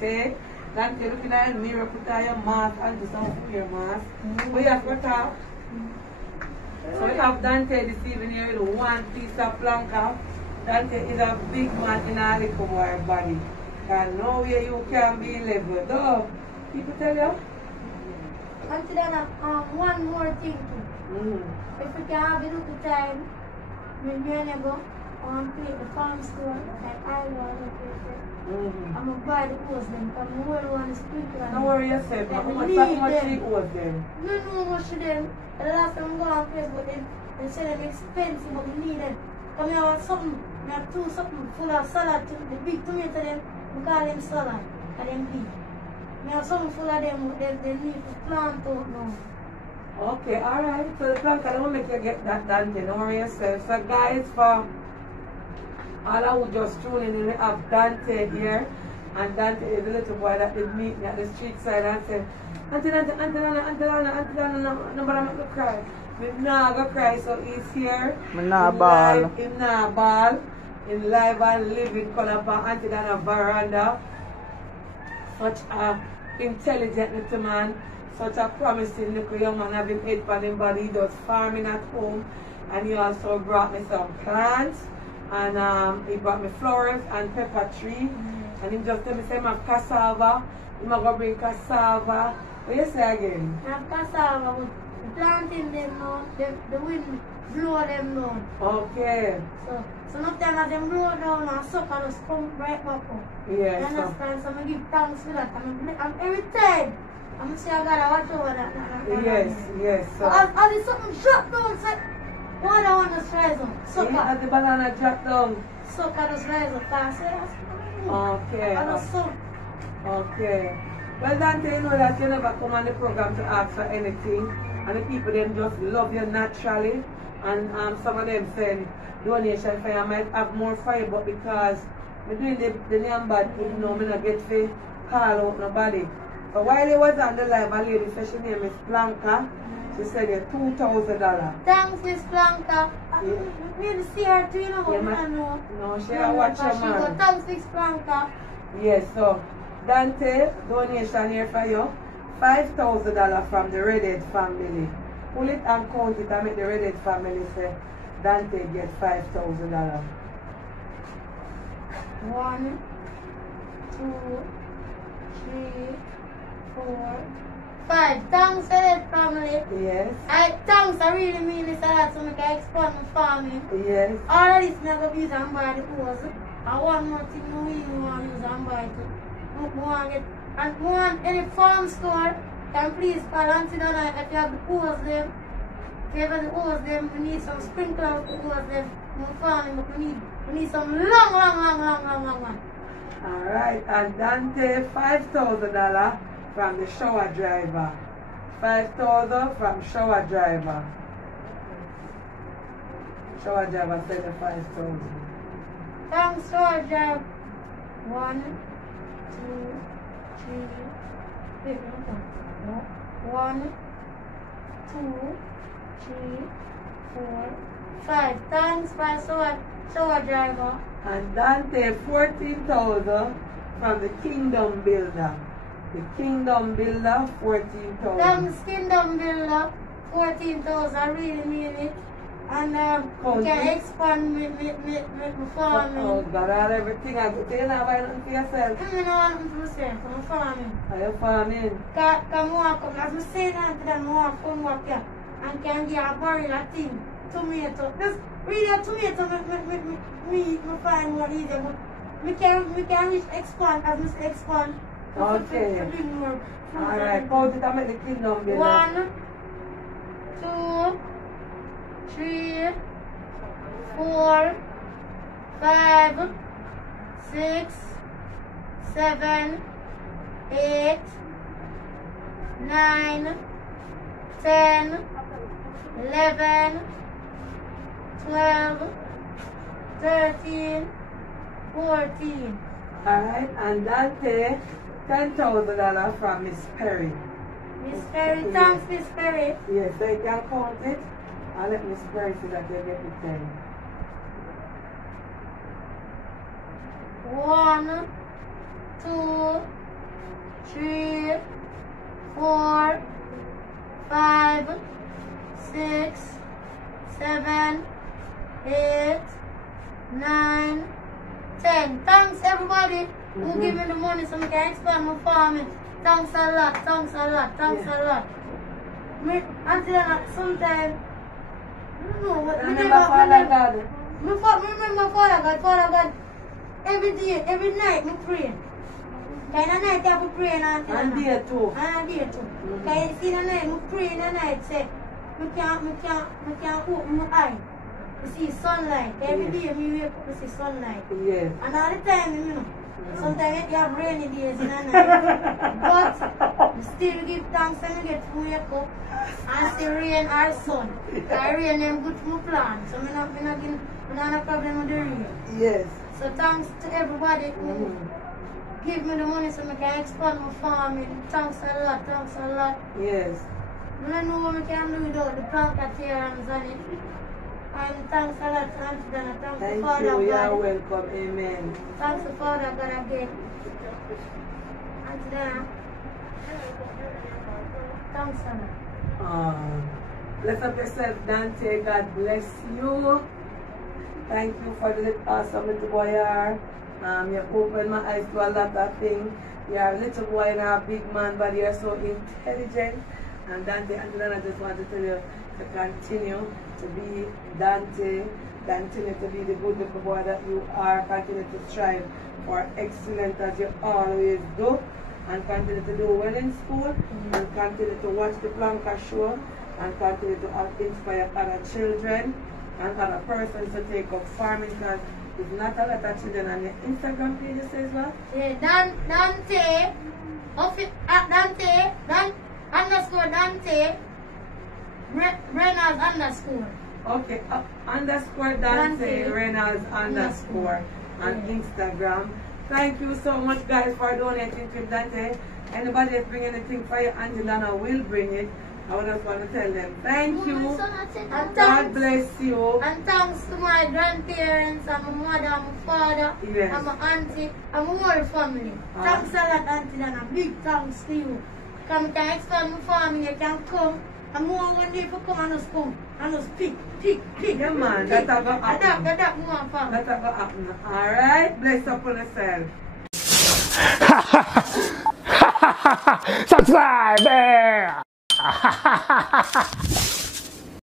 Dante. Dante, looking at the mirror, put on your mask and do some for your mask. But you have to talk. So we have Dante this evening here with one piece of planka. Dante is a big man in a little boy body. And no way you can be level. Though, people tell you? Until then, one more thing too. If we can have a little time, me and you go play the farm store like I want to play. I'm going to buy the hose then, because I don't want to sprinkle. Don't worry yourself, how much she owes them? No, how much to them. The last time I go on Facebook, they say they're expensive, but we need them. Because I have something, I have something full of salad, the big tomato them, we call them salad, and them big. I have something full of them, they need to plant out now. Okay, alright. So the plank, I don't make you get that Dante, don't worry yourself. So guys, for all who just tune in, we have Dante here. And Dante is the little boy that did meet me at the street side and said, Auntie Lana, nobody make me cry. I'm not going to cry, so he's here. I'm not ball. I'm not ball. In live and living color for Auntie Lana veranda. Such a intelligent little man. Such a promising little young man, having head for him body. He does farming at home, and he also brought me some plants, and he brought me flowers and pepper tree, and he just tell me say I have cassava. He might go bring cassava. What you say again? I have cassava, but planting them now, the wind blow them down. Okay. So sometimes as them blow down and sucker just come right back up. Yes. You understand? So I give thanks for that. I'm every time. I'm say I gotta watch over that. Yes. So as if something drop down, so one I want to rise up. Sucker. yeah, as the banana drop down. Sucker just rise up. Okay. I just so. Okay. Well, Dante, you know that you never come on the program to ask for anything, and the people them just love you naturally, and some of them send donation for you. I might have more for you, but because I'm doing the name bad thing, you know, I don't get to call out nobody. So while he was on the live, a lady said she name is Blanca. She said it's $2,000. Thanks, Miss Blanca. I need to see her too, you know, Yeah, I know. No, she watch your man. Thanks, Miss Blanca. Yes, so Dante, donation here for you. $5,000 from the Redhead family. Pull it and count it and make the Redhead family say Dante get $5,000. 1, 2, 3, 4, 5. Thanks for that family. Yes. Thanks, I really mean this a lot so I can expand my farming. Yes. All of this never be used and buy the hose. And one more thing we really want to use and buy too. We want to get, and we want any farm store can please call Auntie Donna if you have the hose them. If you have the hose them, we need some sprinkler to hose them. We're farming, but we need some long one. Alright, and Dante $5,000 from the shower driver. $5,000 from shower driver. Shower driver said the $5,000. Thanks, shower driver. 1, 2, 3, 1, 2, 3, 4, 5. Thanks, for shower driver. And Dante $14,000 from the Kingdom Builder. The Kingdom Builder $14,000. Thanks, Kingdom Builder 14,000. I really mean it. And we can expand with farming. Oh God, all everything I go to, you not buy nothing for yourself. I don't know nothing for myself, I'm farming. Are you farming? Can walk up, as I say that, then walk come back here and can get a barrel of thing, tomato. Just really a tomato me find more easier, but we can reach expand as we expand. Okay. Alright, count it and make the Kingdom Builder. 1, 2, 3, 4, 5, 6, 7, 8, 9, 10, 11, 12, 13, 14. Alright, and Dante $10,000 from Miss Perry. Miss Perry, thanks Miss Perry. Yes, so you can count it. I'll let Miss Perry see that they get the 10. 1, 2, 3, 4, 5, 6, 7, 8, 9, 10. Thanks everybody who give me the money so I can expand my farming. Thanks a lot, thanks a lot, thanks a lot. Until sometimes, I don't know what. Remember Father God? Remember Father God, every day, every night, I pray. Kind of night I have to pray and day too. And day too. Kind of see the night, I pray in the night, say, I can't open my eye. I see sunlight. Every day I wake up, I see sunlight. Yes. And all the time, you know, sometimes you have rainy days in the night. But I still give thanks when I get to wake up and see rain or sun. Because rain is good for my plants. So I don't have a problem with the rain. Yes. So thanks to everybody who give me the money so I can expand my farming. Thanks a lot, thanks a lot. Yes. I don't know what I can do without the plantations and it. And thanks a lot, Auntie Dana. Thanks Thank to Father you. God. You are welcome. Amen. Thanks to Father God again. Auntie Dana. Thanks a lot. Bless up yourself, Dante. God bless you. Thank you for the awesome little boy you are. You opened my eyes to a lot of things. You are a little boy and a big man, but you are so intelligent. And Dante, I just want to tell you to continue to be Dante, continue to be the good little boy that you are, continue to strive for excellence as you always do, and continue to do well in school, and continue to watch the Blanca show, and continue to inspire other children and other persons to take up farming, because there's not a lot of children on your Instagram page as well. Yeah, Dante, Dante, Reynolds underscore. Okay, underscore Dante Reynolds underscore on Instagram. Thank you so much, guys, for donating to Dante. Anybody that's bringing anything for you, Auntie Dana will bring it. I just want to tell them thank you. And God bless you. And thanks to my grandparents and my mother and my father Yes. and my auntie and my whole family. Thanks a lot, Auntie Dana. Big thanks to you. Come, you can expand my family, you can come. And more one day for come and just come. And just pick. Yeah, man, that's how go happen. That more family. That's how go happen. Alright, bless up on yourself. Subscribe!